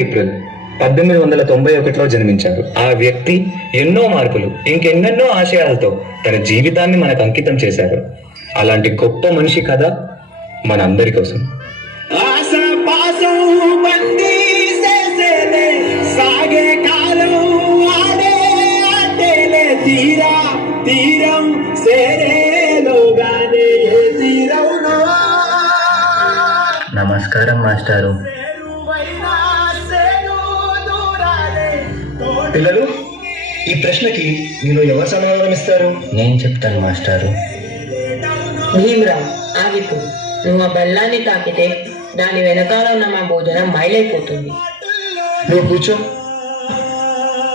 April 1891లో జన్మించారు. ఆ వ్యక్తి ఎన్నో మార్పులు, ఇంకెన్నెన్నో ఆశయాలతో తన జీవితాన్ని మనకు అంకితం చేశారు. అలాంటి గొప్ప మనిషి కథ మన అందరి కోసం. నమస్కారం మాస్టారు. పిల్లలు, ఈ ప్రశ్నకి మీరు ఎవరు సమాధానం ఇస్తారు? నేను చెప్తాను మాస్టారు. భీమ్రా, ఆగిపో. నువ్వు ఆ బెల్లాన్ని తాకితే దాని వెనకాల ఉన్న మా భోజనం మైలైపోతుంది. నువ్వు కూర్చో.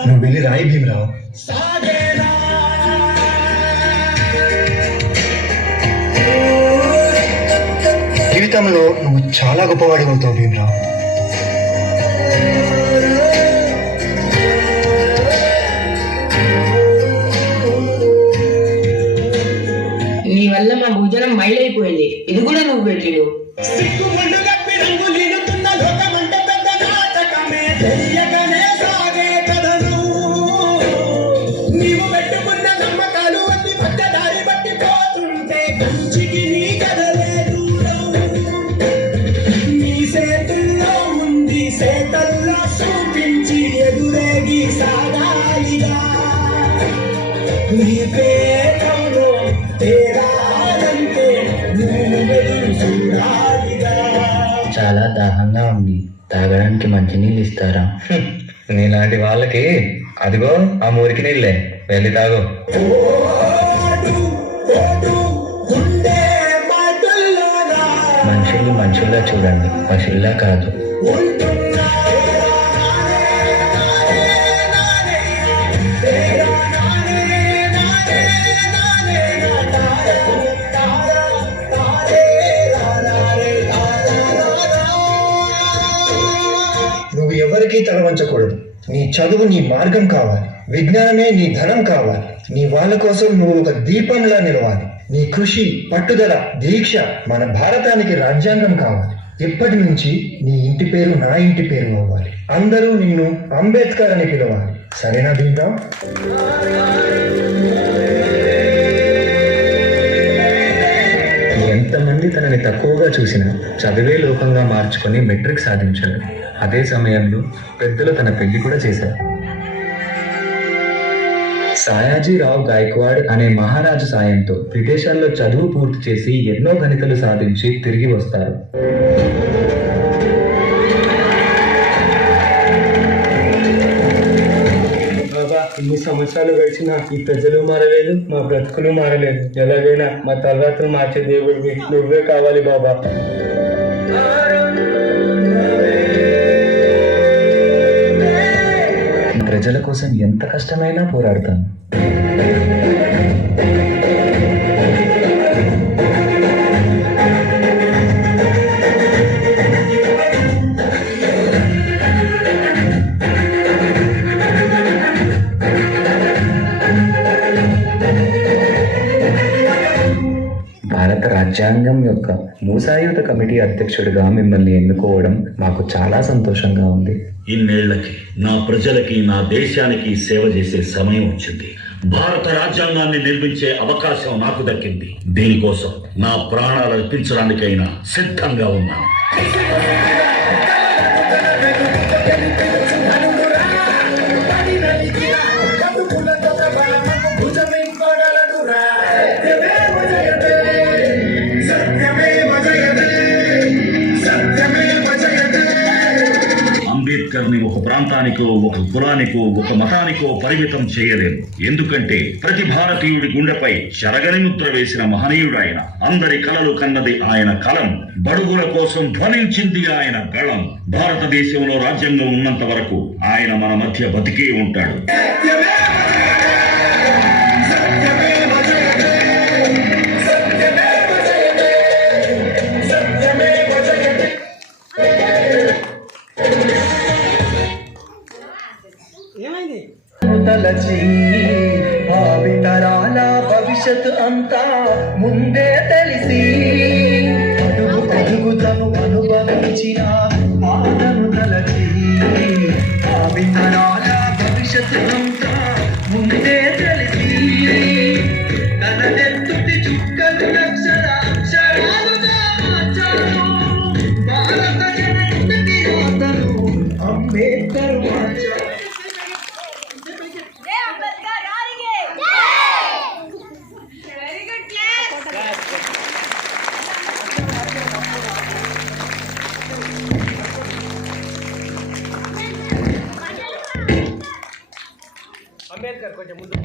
నువ్వు వెళ్ళి రాయి భీమరావు. జీవితంలో నువ్వు చాలా గొప్పవాడి అవుతావు భీమరావు. నీ వల్ల మా భోజనం మైలైపోయింది. ఇది కూడా నువ్వు పెట్టిడు. చాలా దాహంగా ఉంది, తాగడానికి మంచినీళ్ళు ఇస్తారా? నీలాంటి వాళ్ళకి అదిగో ఆ మురికి నీళ్ళే, వెళ్ళి తాగు. మనుషుల్ని మనుషుల్లా చూడండి, పశువుల్లా కాదు. నువ్వు ఎవరికీ తల వంచకూడదు. నీ చదువు నీ మార్గం కావాలి, విజ్ఞానమే నీ ధనం కావాలి. నీ వాళ్ళ కోసం నువ్వు ఒక దీపంలా నిలవాలి. నీ కృషి, పట్టుదల, దీక్ష మన భారతానికి రాజ్యాంగం కావాలి. ఇప్పటి నుంచి నీ ఇంటి పేరు నా ఇంటి పేరు అవ్వాలి. అందరూ నిన్ను అంబేద్కర్ అని పిలవాలి. సరేనా భీమరావు? ఎంతమంది తనని తక్కువగా చూసినా చదివే లోకంగా మార్చుకొని మెట్రిక్ సాధించాడు. అదే సమయంలో పెద్దలు తన పెళ్లి కూడా చేశారు. సాయాజీరావు గాయక్వాడ్ అనే మహారాజు సాయంతో విదేశాల్లో చదువు పూర్తి చేసి ఎన్నో ఘనతలు సాధించి తిరిగి వస్తారు. ఇన్ని సంవత్సరాలు గడిచినా ఈ ప్రజలు మారలేదు, మా బ్రతుకులు మారలేదు. ఎలాగైనా మా తలరాత్రులు మార్చే దేవుడివి నువ్వే కావాలి బాబా. ప్రజల కోసం ఎంత కష్టమైనా పోరాడతాను. భారత రాజ్యాంగం యొక్క మూసాయుధ కమిటీ అధ్యక్షుడిగా మిమ్మల్ని ఎన్నుకోవడం మాకు చాలా సంతోషంగా ఉంది. ఇన్నేళ్లకి నా ప్రజలకి, నా దేశానికి సేవ చేసే సమయం వచ్చింది. భారత రాజ్యాంగాన్ని నిర్మించే అవకాశం నాకు దక్కింది. దీనికోసం నా ప్రాణాలు అర్పించడానికైనా సిద్ధంగా ఉన్నాను. అంబేద్కర్ని ఒక ప్రాంతానికో, ఒక కులానికో, ఒక మతానికో పరిమితం చేయలేము. ఎందుకంటే ప్రతి భారతీయుడి గుండెపై చెరగని ముద్ర వేసిన మహనీయుడు ఆయన. అందరి కలలు కన్నది ఆయన కలం, బడుగుల కోసం ధ్వనించింది ఆయన గళం. భారతదేశంలో రాజ్యాంగం ఉన్నంత వరకు ఆయన మన మధ్య బతికే ఉంటాడు. భవిష్యత్తు అంతా ముందే తెలిసి అడుగు అడుగుతను అనుభవించిన బాధను తలచి భావితరాల భవిష్యత్తు అంతా ముందే తెలిసి తనదెత్తుటి చుక్కలు లక్షల అక్షరాలుగా మార్చారు భారత జనతకి రాతను అంబేద్కర్ మార్చారు. అంబేద్కర్ కొంచెం ముందు